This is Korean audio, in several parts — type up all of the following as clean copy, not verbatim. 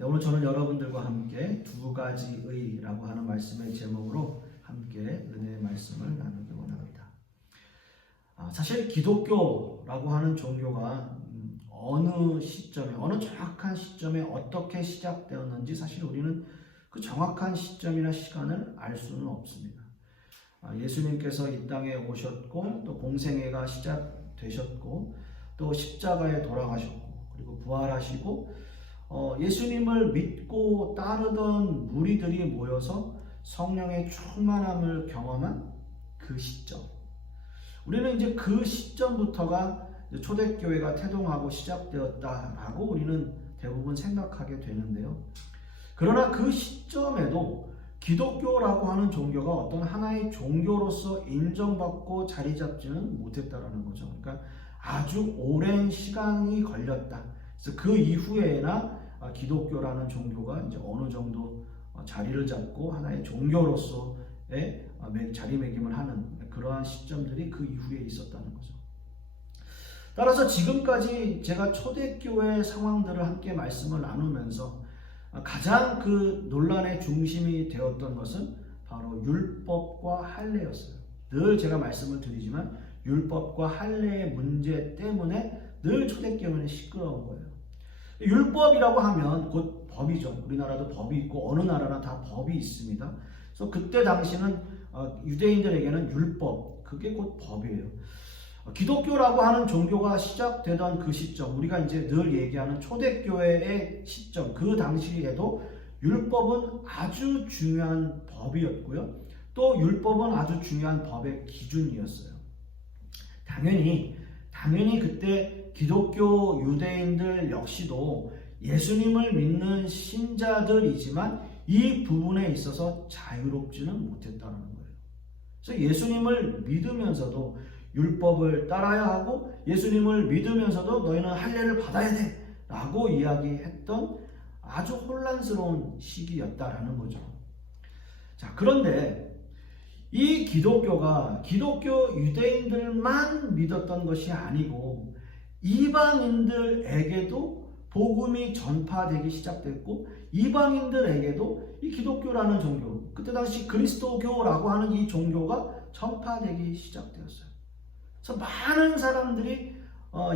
네, 오늘 저는 여러분들과 함께 두 가지의라고 하는 말씀의 제목으로 함께 은혜의 말씀을 나누기 원합니다. 사실 기독교라고 하는 종교가 어느 시점에, 어느 정확한 시점에 어떻게 시작되었는지 사실 우리는 그 정확한 시점이나 시간을 알 수는 없습니다. 예수님께서 이 땅에 오셨고 또 공생애가 시작되셨고 또 십자가에 돌아가셨고 그리고 부활하시고 예수님을 믿고 따르던 무리들이 모여서 성령의 충만함을 경험한 그 시점, 우리는 이제 그 시점부터가 초대교회가 태동하고 시작되었다라고 우리는 대부분 생각하게 되는데요. 그러나 그 시점에도 기독교라고 하는 종교가 어떤 하나의 종교로서 인정받고 자리 잡지는 못했다라는 거죠. 그러니까 아주 오랜 시간이 걸렸다. 그래서 그 이후에나 기독교라는 종교가 이제 어느 정도 자리를 잡고 하나의 종교로서의 자리매김을 하는 그러한 시점들이 그 이후에 있었다는 거죠. 따라서 지금까지 제가 초대교회 상황들을 함께 말씀을 나누면서 가장 그 논란의 중심이 되었던 것은 바로 율법과 할례였어요. 늘 제가 말씀을 드리지만 율법과 할례의 문제 때문에 늘 초대교회는 시끄러운 거예요. 율법이라고 하면 곧 법이죠. 우리나라도 법이 있고 어느 나라나 다 법이 있습니다. 그래서 그때 당시는 유대인들에게는 율법, 그게 곧 법이에요. 기독교라고 하는 종교가 시작되던 그 시점, 우리가 이제 늘 얘기하는 초대교회의 시점, 그 당시에도 율법은 아주 중요한 법이었고요. 또 율법은 아주 중요한 법의 기준이었어요. 당연히 그때 기독교 유대인들 역시도 예수님을 믿는 신자들이지만 이 부분에 있어서 자유롭지는 못했다는 거예요. 그래서 예수님을 믿으면서도 율법을 따라야 하고 예수님을 믿으면서도 너희는 할례를 받아야 돼 라고 이야기했던 아주 혼란스러운 시기였다라는 거죠. 자, 그런데 이 기독교가 기독교 유대인들만 믿었던 것이 아니고 이방인들에게도 복음이 전파되기 시작됐고 이방인들에게도 이 기독교라는 종교, 그때 당시 그리스도교라고 하는 이 종교가 전파되기 시작되었어요. 그래서 많은 사람들이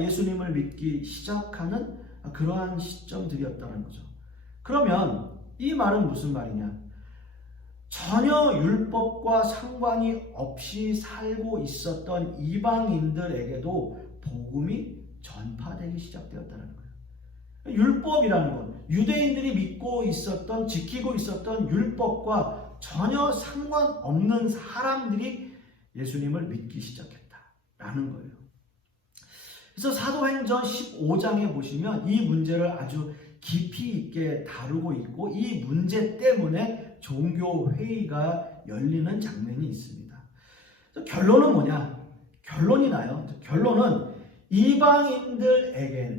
예수님을 믿기 시작하는 그러한 시점들이었다는 거죠. 그러면 이 말은 무슨 말이냐? 전혀 율법과 상관이 없이 살고 있었던 이방인들에게도 복음이 전파되기 시작되었다는 거예요. 율법이라는 건 유대인들이 믿고 있었던, 지키고 있었던 율법과 전혀 상관없는 사람들이 예수님을 믿기 시작했다라는 거예요. 그래서 사도행전 15장에 보시면 이 문제를 아주 깊이 있게 다루고 있고 이 문제 때문에 종교회의가 열리는 장면이 있습니다. 결론은 뭐냐? 결론이 나요. 결론은 이방인들에게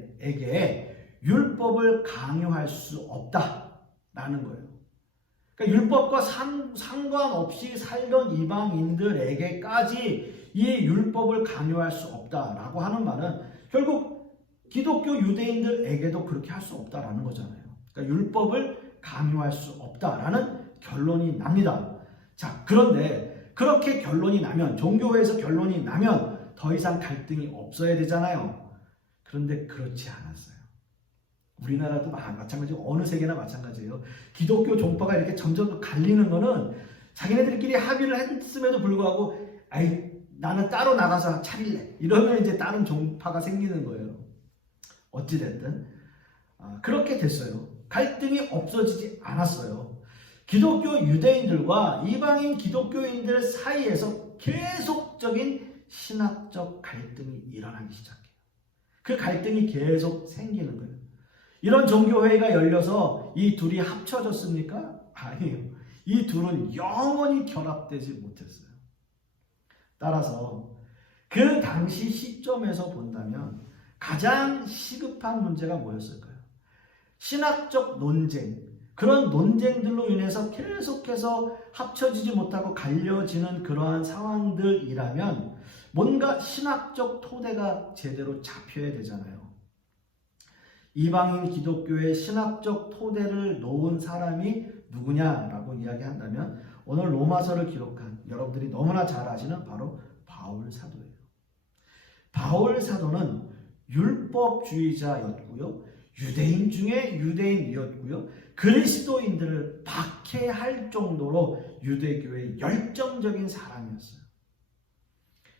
율법을 강요할 수 없다라는 거예요. 그러니까 율법과 상관없이 살던 이방인들에게까지 이 율법을 강요할 수 없다라고 하는 말은 결국 기독교 유대인들에게도 그렇게 할 수 없다라는 거잖아요. 그러니까 율법을 강요할 수 없다라는 결론이 납니다. 자, 그런데 그렇게 결론이 나면, 종교회에서 결론이 나면 더 이상 갈등이 없어야 되잖아요. 그런데 그렇지 않았어요. 우리나라도 마찬가지고 어느 세계나 마찬가지예요. 기독교 종파가 이렇게 점점 갈리는 거는 자기네들끼리 합의를 했음에도 불구하고 나는 따로 나가서 차릴래 이러면 이제 다른 종파가 생기는 거예요. 어찌됐든 그렇게 됐어요. 갈등이 없어지지 않았어요. 기독교 유대인들과 이방인 기독교인들 사이에서 계속적인 신학적 갈등이 일어나기 시작해요. 그 갈등이 계속 생기는 거예요. 이런 종교회의가 열려서 이 둘이 합쳐졌습니까? 아니에요. 이 둘은 영원히 결합되지 못했어요. 따라서 그 당시 시점에서 본다면 가장 시급한 문제가 뭐였을까요? 신학적 논쟁, 그런 논쟁들로 인해서 계속해서 합쳐지지 못하고 갈려지는 그러한 상황들이라면 뭔가 신학적 토대가 제대로 잡혀야 되잖아요. 이방인 기독교의 신학적 토대를 놓은 사람이 누구냐라고 이야기한다면 오늘 로마서를 기록한 여러분들이 너무나 잘 아시는 바로 바울 사도예요. 바울 사도는 율법주의자였고요. 유대인 중에 유대인이었고요. 그리스도인들을 박해할 정도로 유대교의 열정적인 사람이었어요.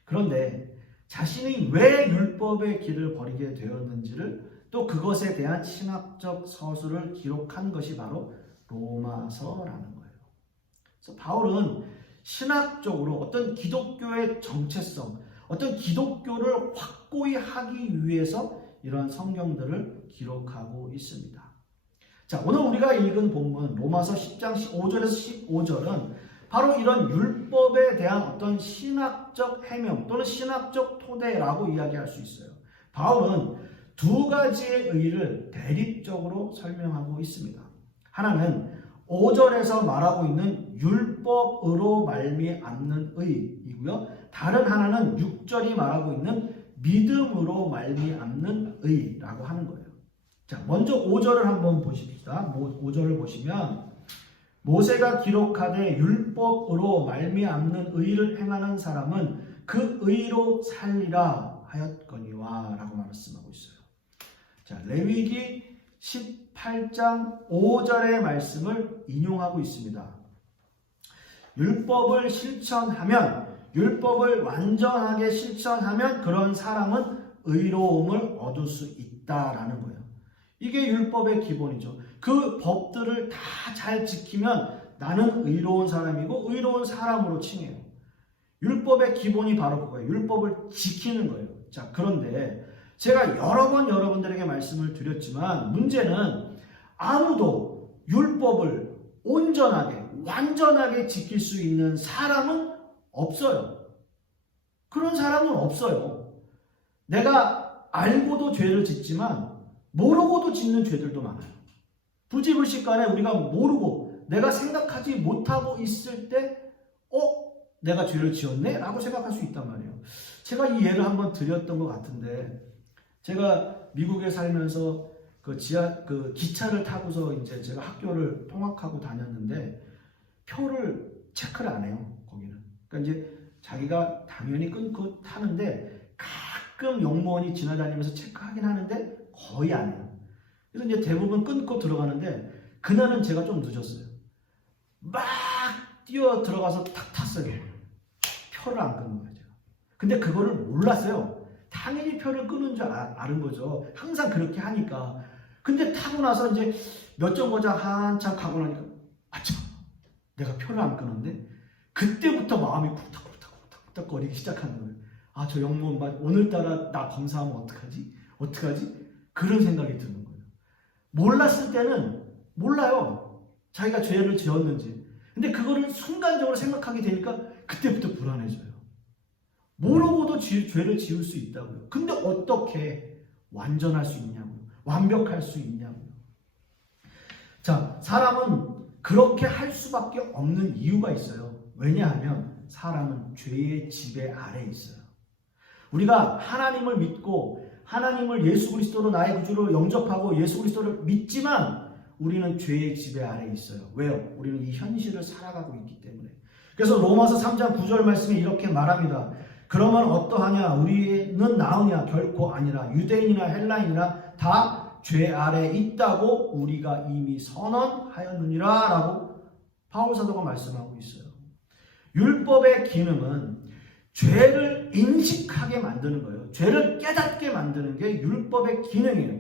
그런데 자신이 왜 율법의 길을 버리게 되었는지를 또 그것에 대한 신학적 서술을 기록한 것이 바로 로마서라는 거예요. 그래서 바울은 신학적으로 어떤 기독교의 정체성, 어떤 기독교를 확고히 하기 위해서 이런 성경들을 기록하고 있습니다. 자, 오늘 우리가 읽은 본문 로마서 10장 5절에서 15절은 바로 이런 율법에 대한 어떤 신학적 해명 또는 신학적 토대라고 이야기할 수 있어요. 바울은 두 가지의 의의를 대립적으로 설명하고 있습니다. 하나는 5절에서 말하고 있는 율법으로 말미암는 의이고요. 다른 하나는 6절이 말하고 있는 믿음으로 말미암는 의라고 하는 거예요. 자, 먼저 5절을 한번 보십시다. 5절을 보시면 모세가 기록하되 율법으로 말미암는 의를 행하는 사람은 그 의로 살리라 하였거니와 라고 말씀하고 있어요. 자, 레위기 18장 5절의 말씀을 인용하고 있습니다. 율법을 실천하면, 율법을 완전하게 실천하면 그런 사람은 의로움을 얻을 수 있다라는 거예요. 이게 율법의 기본이죠. 그 법들을 다 잘 지키면 나는 의로운 사람이고 의로운 사람으로 칭해요. 율법의 기본이 바로 그거예요. 율법을 지키는 거예요. 자, 그런데 제가 여러 번 여러분들에게 말씀을 드렸지만 문제는 아무도 율법을 온전하게 완전하게 지킬 수 있는 사람은 없어요. 그런 사람은 없어요. 내가 알고도 죄를 짓지만 모르고도 짓는 죄들도 많아요. 부지불식간에 우리가 모르고 내가 생각하지 못하고 있을 때 내가 죄를 지었네? 라고 생각할 수 있단 말이에요. 제가 이 예를 한번 드렸던 것 같은데 제가 미국에 살면서 기차를 타고서 이제 제가 학교를 통학하고 다녔는데 표를 체크를 안 해요. 거기는. 그러니까 이제 자기가 당연히 끊고 타는데 가끔 용무원이 지나다니면서 체크하긴 하는데 거의 안 해요. 그래서 이제 대부분 끊고 들어가는데 그날은 제가 좀 늦었어요. 막 뛰어 들어가서 탁 탔어요. 표를 안 끊는 거예요. 제가. 근데 그거를 몰랐어요. 당연히 표를 끊는 줄 아는 거죠. 항상 그렇게 하니까. 근데 타고 나서 이제 몇 정거장 한참 가고 나니까 참 내가 표를 안 끊었는데 그때부터 마음이 쿵탁쿵탁 거리기 시작하는 거예요. 저 영무원 오늘따라 나 검사하면 어떡하지? 그런 생각이 드는 거예요. 몰랐을 때는 몰라요. 자기가 죄를 지었는지. 근데 그거를 순간적으로 생각하게 되니까 그때부터 불안해져요. 모르고도 죄를 지을 수 있다고요. 근데 어떻게 완전할 수 있냐고요. 완벽할 수 있냐고요. 자, 사람은 그렇게 할 수밖에 없는 이유가 있어요. 왜냐하면 사람은 죄의 지배 아래에 있어요. 우리가 하나님을 믿고 하나님을 예수 그리스도로 나의 구주로 영접하고 예수 그리스도를 믿지만 우리는 죄의 지배 아래에 있어요. 왜요? 우리는 이 현실을 살아가고 있기 때문에. 그래서 로마서 3장 9절 말씀이 이렇게 말합니다. 그러면 어떠하냐? 우리는 나으냐? 결코 아니라 유대인이나 헬라인이나 다 죄 아래에 있다고 우리가 이미 선언하였느니라 라고 바울 사도가 말씀하고 있어요. 율법의 기능은 죄를 인식하게 만드는 거예요. 죄를 깨닫게 만드는 게 율법의 기능이에요.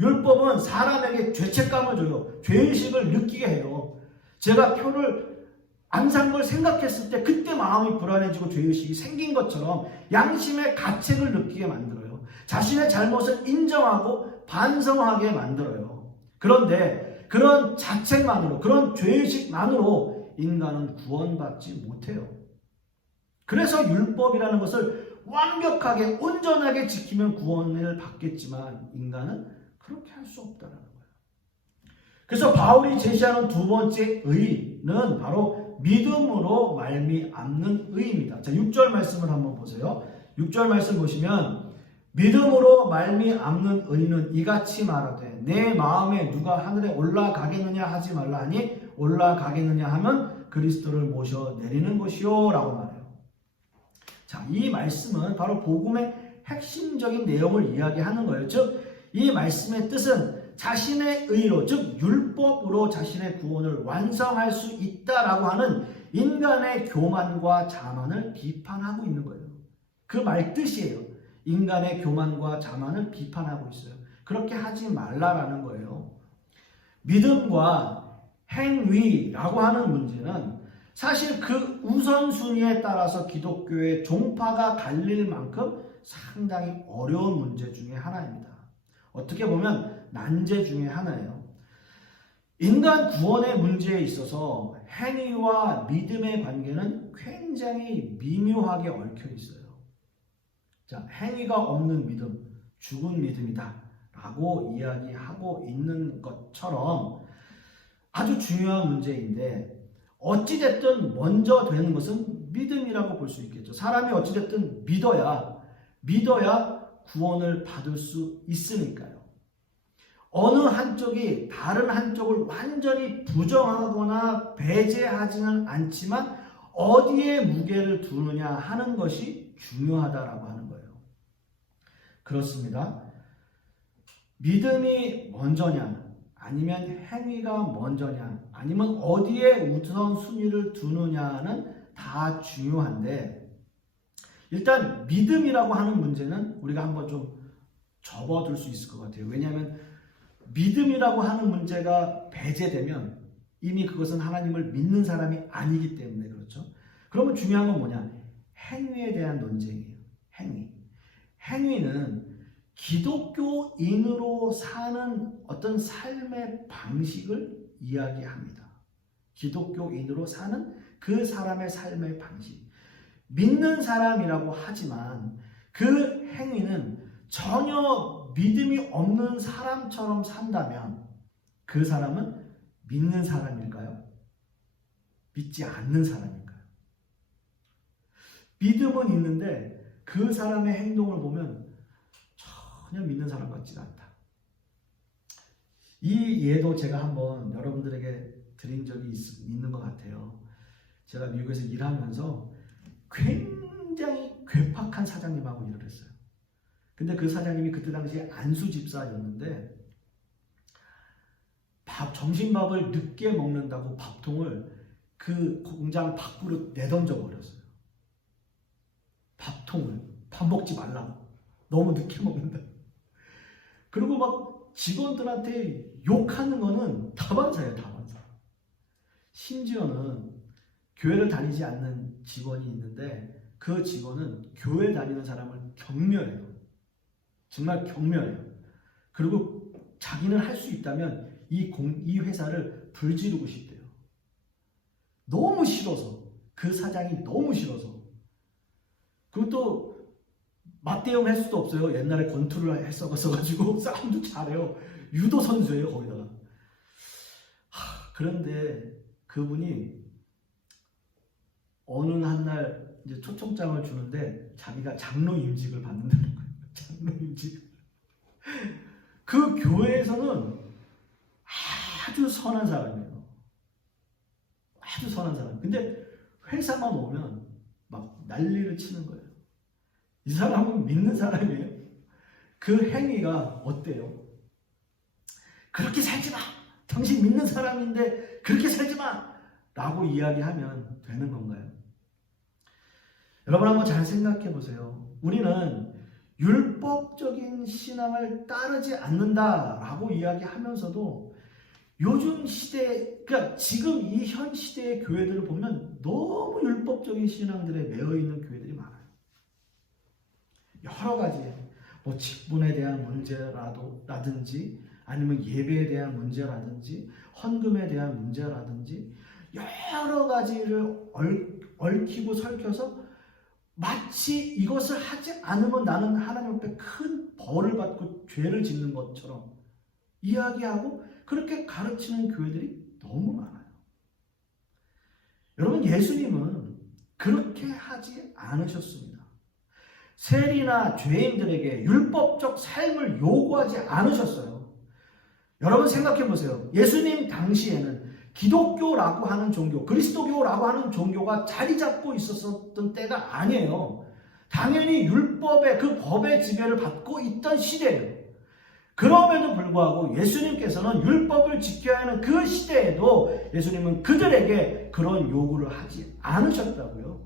율법은 사람에게 죄책감을 줘요. 죄의식을 느끼게 해요. 제가 표를 안 산 걸 생각했을 때 그때 마음이 불안해지고 죄의식이 생긴 것처럼 양심의 가책을 느끼게 만들어요. 자신의 잘못을 인정하고 반성하게 만들어요. 그런데 그런 자책만으로, 그런 죄의식만으로 인간은 구원받지 못해요. 그래서 율법이라는 것을 완벽하게 온전하게 지키면 구원을 받겠지만 인간은 그렇게 할 수 없다는 거예요. 그래서 바울이 제시하는 두 번째 의는 바로 믿음으로 말미암는 의입니다. 자, 6절 말씀을 한번 보세요. 6절 말씀 보시면 믿음으로 말미암는 의인은 이같이 말하되 내 마음에 누가 하늘에 올라가겠느냐 하지 말라 하니 올라가겠느냐 하면 그리스도를 모셔 내리는 것이요 라고 말해요. 자, 이 말씀은 바로 복음의 핵심적인 내용을 이야기하는 거예요. 즉, 이 말씀의 뜻은 자신의 의로, 즉 율법으로 자신의 구원을 완성할 수 있다라고 하는 인간의 교만과 자만을 비판하고 있는 거예요. 그 말 뜻이에요. 인간의 교만과 자만을 비판하고 있어요. 그렇게 하지 말라라는 거예요. 믿음과 행위라고 하는 문제는 사실 그 우선순위에 따라서 기독교의 종파가 갈릴 만큼 상당히 어려운 문제 중에 하나입니다. 어떻게 보면 난제 중에 하나예요. 인간 구원의 문제에 있어서 행위와 믿음의 관계는 굉장히 미묘하게 얽혀 있어요. 자, 행위가 없는 믿음, 죽은 믿음이다 라고 이야기하고 있는 것처럼 아주 중요한 문제인데 어찌됐든 먼저 되는 것은 믿음이라고 볼 수 있겠죠. 사람이 어찌됐든 믿어야 구원을 받을 수 있으니까요. 어느 한쪽이 다른 한쪽을 완전히 부정하거나 배제하지는 않지만 어디에 무게를 두느냐 하는 것이 중요하다라고 하는 거예요. 그렇습니다. 믿음이 먼저냐 아니면 행위가 먼저냐 아니면 어디에 우선순위를 두느냐는 다 중요한데 일단 믿음이라고 하는 문제는 우리가 한번 좀 접어둘 수 있을 것 같아요. 왜냐하면 믿음이라고 하는 문제가 배제되면 이미 그것은 하나님을 믿는 사람이 아니기 때문에 그렇죠. 그러면 중요한 건 뭐냐? 행위에 대한 논쟁이에요. 행위는 기독교인으로 사는 어떤 삶의 방식을 이야기합니다. 기독교인으로 사는 그 사람의 삶의 방식. 믿는 사람이라고 하지만 그 행위는 전혀 믿음이 없는 사람처럼 산다면 그 사람은 믿는 사람일까요? 믿지 않는 사람일까요? 믿음은 있는데 그 사람의 행동을 보면 전혀 믿는 사람 같지 않다. 이 예도 제가 한번 여러분들에게 드린 적이 있는 것 같아요. 제가 미국에서 일하면서 굉장히 괴팍한 사장님하고 일을 했어요. 근데 그 사장님이 그때 당시에 안수 집사였는데 점심밥을 늦게 먹는다고 밥통을 그 공장 밖으로 내던져 버렸어요. 밥통을 밥 먹지 말라고 너무 늦게 먹는다. 그리고 막 직원들한테 욕하는 거는 다반사예요. 다반사. 심지어는 교회를 다니지 않는 직원이 있는데 그 직원은 교회 다니는 사람을 경멸해요. 정말 경멸해요. 그리고 자기는 할 수 있다면 이 회사를 불지르고 싶대요. 너무 싫어서. 그 사장이 너무 싫어서. 그리고 또 맞대응 할 수도 없어요. 옛날에 권투를 했어가지고 싸움도 잘해요. 유도 선수예요. 거기다가. 그런데 그분이 어느 한날 이제 초청장을 주는데 자기가 장로 임직을 받는다는 거예요. 장로 임직. 그 교회에서는 아주 선한 사람이에요. 아주 선한 사람. 근데 회사만 오면 막 난리를 치는 거예요. 이 사람은 믿는 사람이에요. 그 행위가 어때요? 그렇게 살지 마! 당신 믿는 사람인데 그렇게 살지 마! 라고 이야기하면 되는 건가요? 여러분 한번 잘 생각해 보세요. 우리는 율법적인 신앙을 따르지 않는다라고 이야기하면서도 요즘 시대, 그러니까 지금 이 현 시대의 교회들을 보면 너무 율법적인 신앙들에 매여 있는 교회들이 많아요. 여러 가지, 뭐 직분에 대한 문제라든지 아니면 예배에 대한 문제라든지 헌금에 대한 문제라든지 여러 가지를 얽히고 설켜서 마치 이것을 하지 않으면 나는 하나님 앞에 큰 벌을 받고 죄를 짓는 것처럼 이야기하고 그렇게 가르치는 교회들이 너무 많아요. 여러분 예수님은 그렇게 하지 않으셨습니다. 세리나 죄인들에게 율법적 삶을 요구하지 않으셨어요. 여러분 생각해 보세요. 예수님 당시에는 기독교라고 하는 종교, 그리스도교라고 하는 종교가 자리 잡고 있었던 때가 아니에요. 당연히 율법의 그 법의 지배를 받고 있던 시대예요. 그럼에도 불구하고 예수님께서는 율법을 지켜야 하는 그 시대에도 예수님은 그들에게 그런 요구를 하지 않으셨다고요.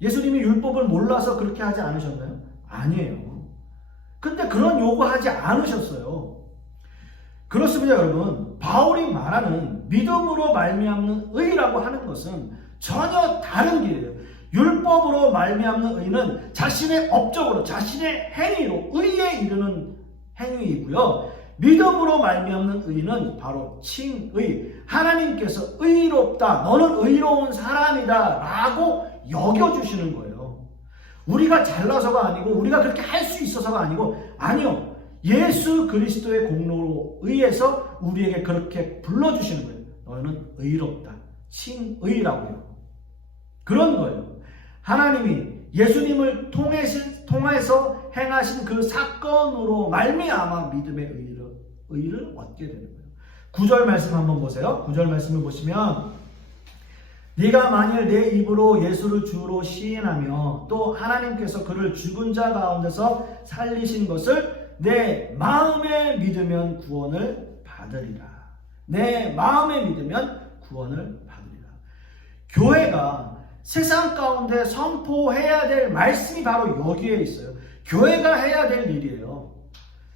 예수님이 율법을 몰라서 그렇게 하지 않으셨나요? 아니에요. 근데 그런 요구하지 않으셨어요. 그렇습니다, 여러분. 바울이 말하는 믿음으로 말미암는 의라고 하는 것은 전혀 다른 길이에요. 율법으로 말미암는 의는 자신의 업적으로, 자신의 행위로 의에 이르는 행위이고요. 믿음으로 말미암는 의는 바로 칭의, 하나님께서 의롭다, 너는 의로운 사람이다 라고 여겨주시는 거예요. 우리가 잘나서가 아니고 우리가 그렇게 할 수 있어서가 아니고, 아니요, 예수 그리스도의 공로로 의해서 우리에게 그렇게 불러주시는 거예요. 너는 의롭다, 칭의라고요. 그런 거예요. 하나님이 예수님을 통해서 행하신 그 사건으로 말미암아 믿음의 의를 얻게 되는 거예요. 9절 말씀 한번 보세요. 9절 말씀을 보시면, 네가 만일 내 입으로 예수를 주로 시인하며 또 하나님께서 그를 죽은 자 가운데서 살리신 것을 내 마음에 믿으면 구원을 받으리라. 내 마음에 믿으면 구원을 받으리라. 교회가 세상 가운데 선포해야 될 말씀이 바로 여기에 있어요. 교회가 해야 될 일이에요.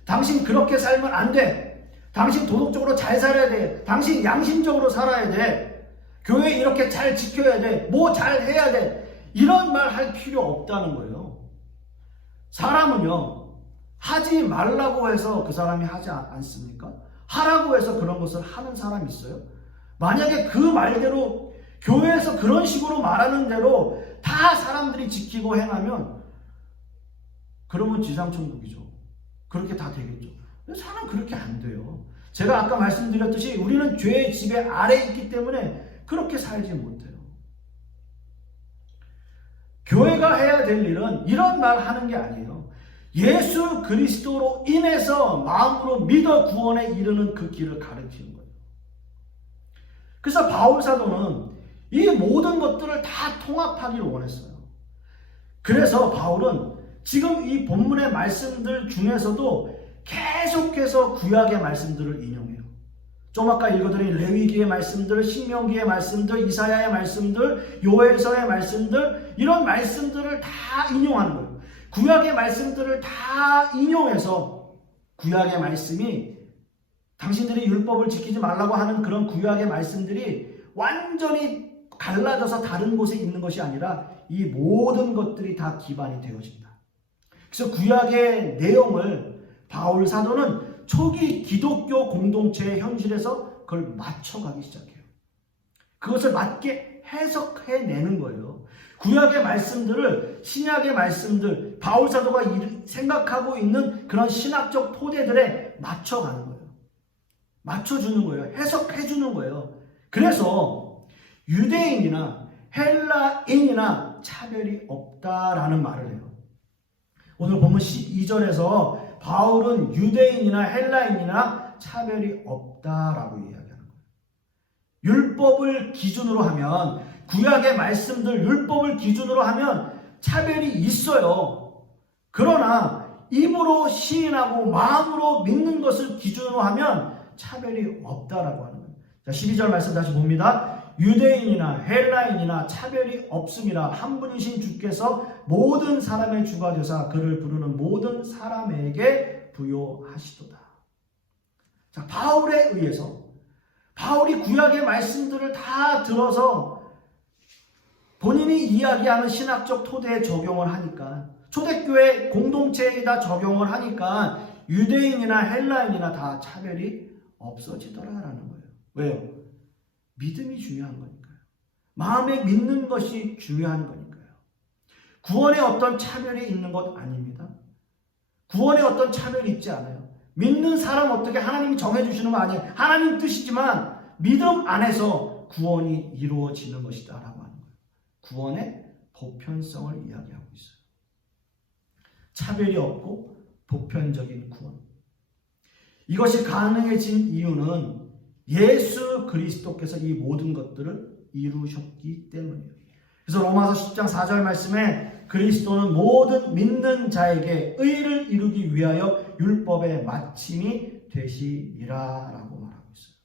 당신 그렇게 살면 안 돼. 당신 도덕적으로 잘 살아야 돼. 당신 양심적으로 살아야 돼. 교회 이렇게 잘 지켜야 돼. 뭐 잘 해야 돼. 이런 말 할 필요 없다는 거예요. 사람은요, 하지 말라고 해서 그 사람이 하지 않습니까? 하라고 해서 그런 것을 하는 사람이 있어요? 만약에 그 말대로 교회에서 그런 식으로 말하는 대로 다 사람들이 지키고 행하면, 그러면 지상천국이죠. 그렇게 다 되겠죠. 사람 그렇게 안 돼요. 제가 아까 말씀드렸듯이 우리는 죄의 지배 아래에 있기 때문에 그렇게 살지 못해요. 교회가 해야 될 일은 이런 말 하는 게 아니에요. 예수 그리스도로 인해서 마음으로 믿어 구원에 이르는 그 길을 가르치는 거예요. 그래서 바울 사도는 이 모든 것들을 다 통합하기를 원했어요. 그래서 바울은 지금 이 본문의 말씀들 중에서도 계속해서 구약의 말씀들을 인용해요. 좀 아까 읽어드린 레위기의 말씀들, 신명기의 말씀들, 이사야의 말씀들, 요엘서의 말씀들, 이런 말씀들을 다 인용하는 거예요. 구약의 말씀들을 다 인용해서 구약의 말씀이, 당신들이 율법을 지키지 말라고 하는 그런 구약의 말씀들이 완전히 갈라져서 다른 곳에 있는 것이 아니라 이 모든 것들이 다 기반이 되어진다. 그래서 구약의 내용을 바울 사도는 초기 기독교 공동체의 현실에서 그걸 맞춰가기 시작해요. 그것을 맞게 해석해내는 거예요. 구약의 말씀들을 신약의 말씀들, 바울 사도가 생각하고 있는 그런 신학적 토대들에 맞춰가는 거예요. 맞춰주는 거예요. 해석해주는 거예요. 그래서 유대인이나 헬라인이나 차별이 없다라는 말을 해요. 오늘 본문 12절에서 바울은 유대인이나 헬라인이나 차별이 없다라고 이야기하는 거예요. 율법을 기준으로 하면, 구약의 말씀들 율법을 기준으로 하면 차별이 있어요. 그러나 입으로 시인하고 마음으로 믿는 것을 기준으로 하면 차별이 없다라고 하는 거예요. 자, 12절 말씀 다시 봅니다. 유대인이나 헬라인이나 차별이 없음이라 한 분이신 주께서 모든 사람의 주가 되사 그를 부르는 모든 사람에게 부요하시도다. 자, 바울에 의해서, 바울이 구약의 말씀들을 다 들어서 본인이 이야기하는 신학적 토대에 적용을 하니까, 초대교회 공동체에다 적용을 하니까 유대인이나 헬라인이나 다 차별이 없어지더라라는 거예요. 왜요? 믿음이 중요한 거니까요. 마음에 믿는 것이 중요한 거니까요. 구원에 어떤 차별이 있는 것 아닙니다. 구원에 어떤 차별이 있지 않아요. 믿는 사람 어떻게 하나님이 정해주시는 거 아니에요. 하나님 뜻이지만 믿음 안에서 구원이 이루어지는 것이다 라고 하는 거예요. 구원의 보편성을 이야기하고 있어요. 차별이 없고 보편적인 구원. 이것이 가능해진 이유는 예수 그리스도께서 이 모든 것들을 이루셨기 때문이에요. 그래서 로마서 10장 4절 말씀에 그리스도는 모든 믿는 자에게 의를 이루기 위하여 율법의 마침이 되시리라 라고 말하고 있어요.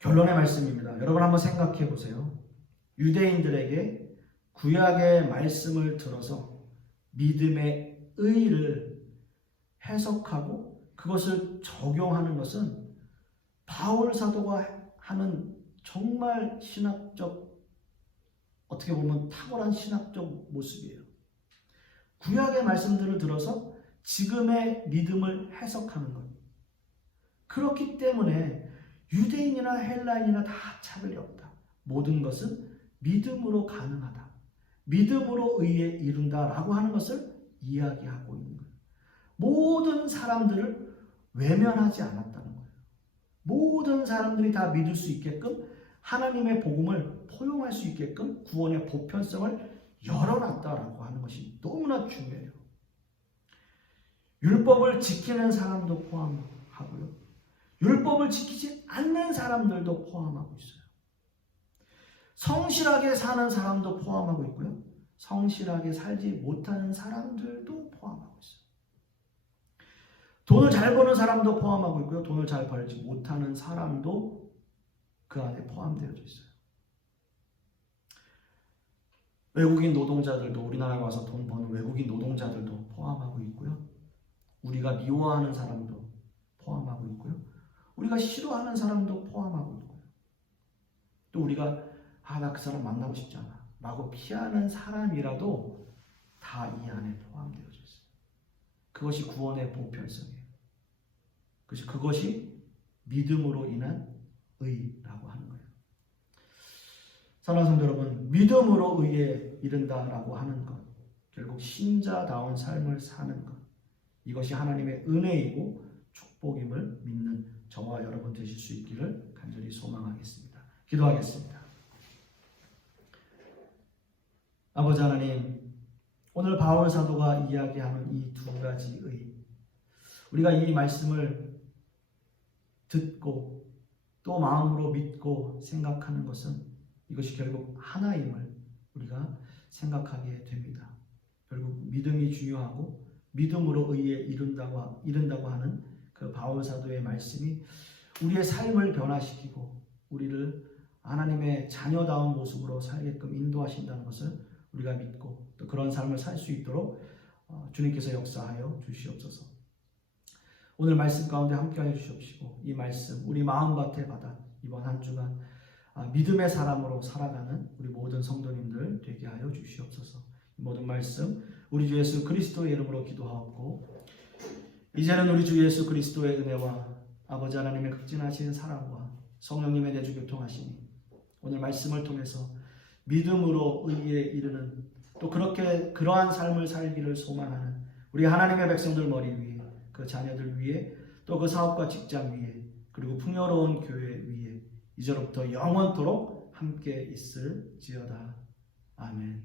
결론의 말씀입니다. 여러분 한번 생각해 보세요. 유대인들에게 구약의 말씀을 들어서 믿음의 의를 해석하고 그것을 적용하는 것은 바울 사도가 하는 정말 신학적, 어떻게 보면 탁월한 신학적 모습이에요. 구약의 말씀들을 들어서 지금의 믿음을 해석하는 것. 그렇기 때문에 유대인이나 헬라인이나 다 차별이 없다. 모든 것은 믿음으로 가능하다. 믿음으로 의에 이룬다라고 하는 것을 이야기하고 있는 거예요. 모든 사람들을 외면하지 않았다는 거예요. 모든 사람들이 다 믿을 수 있게끔 하나님의 복음을 포용할 수 있게끔 구원의 보편성을 열어놨다라고 하는 것이 너무나 중요해요. 율법을 지키는 사람도 포함하고요. 율법을 지키지 않는 사람들도 포함하고 있어요. 성실하게 사는 사람도 포함하고 있고요. 성실하게 살지 못하는 사람들도 포함하고 있어요. 돈을 잘 버는 사람도 포함하고 있고요. 돈을 잘 벌지 못하는 사람도 그 안에 포함되어져 있어요. 외국인 노동자들도, 우리나라에 와서 돈 버는 외국인 노동자들도 포함하고 있고요. 우리가 미워하는 사람도 포함하고 있고요. 우리가 싫어하는 사람도 포함하고 있고요. 또 우리가 나 그 사람 만나고 싶지 않아 라고 피하는 사람이라도 다 이 안에 포함되어져 있어요. 그것이 구원의 보편성이에요. 그것이 믿음으로 인한 의라고 하는 거예요. 사랑하는 성도 여러분, 믿음으로 의에 이른다라고 하는 것, 결국 신자다운 삶을 사는 것, 이것이 하나님의 은혜이고 축복임을 믿는 저와 여러분 되실 수 있기를 간절히 소망하겠습니다. 기도하겠습니다. 아버지 하나님, 오늘 바울 사도가 이야기하는 이 두 가지 의, 우리가 이 말씀을 듣고 또 마음으로 믿고 생각하는 것은 이것이 결국 하나임을 우리가 생각하게 됩니다. 결국 믿음이 중요하고 믿음으로 의에 이른다고 하는 그 바울 사도의 말씀이 우리의 삶을 변화시키고 우리를 하나님의 자녀다운 모습으로 살게끔 인도하신다는 것을 우리가 믿고 또 그런 삶을 살 수 있도록 주님께서 역사하여 주시옵소서. 오늘 말씀 가운데 함께하여 주시옵시고 이 말씀 우리 마음밭에 받아 이번 한 주간 믿음의 사람으로 살아가는 우리 모든 성도님들 되게 하여 주시옵소서. 이 모든 말씀 우리 주 예수 그리스도의 이름으로 기도하옵고 이제는 우리 주 예수 그리스도의 은혜와 아버지 하나님의 극진하신 사랑과 성령님의 내주 교통하심이 오늘 말씀을 통해서 믿음으로 의에 이르는 또 그러한 삶을 살기를 소망하는 우리 하나님의 백성들 머리 위에 그 자녀들 위에 또 그 사업과 직장 위에 그리고 풍요로운 교회 위에 이제로부터 영원토록 함께 있을지어다. 아멘.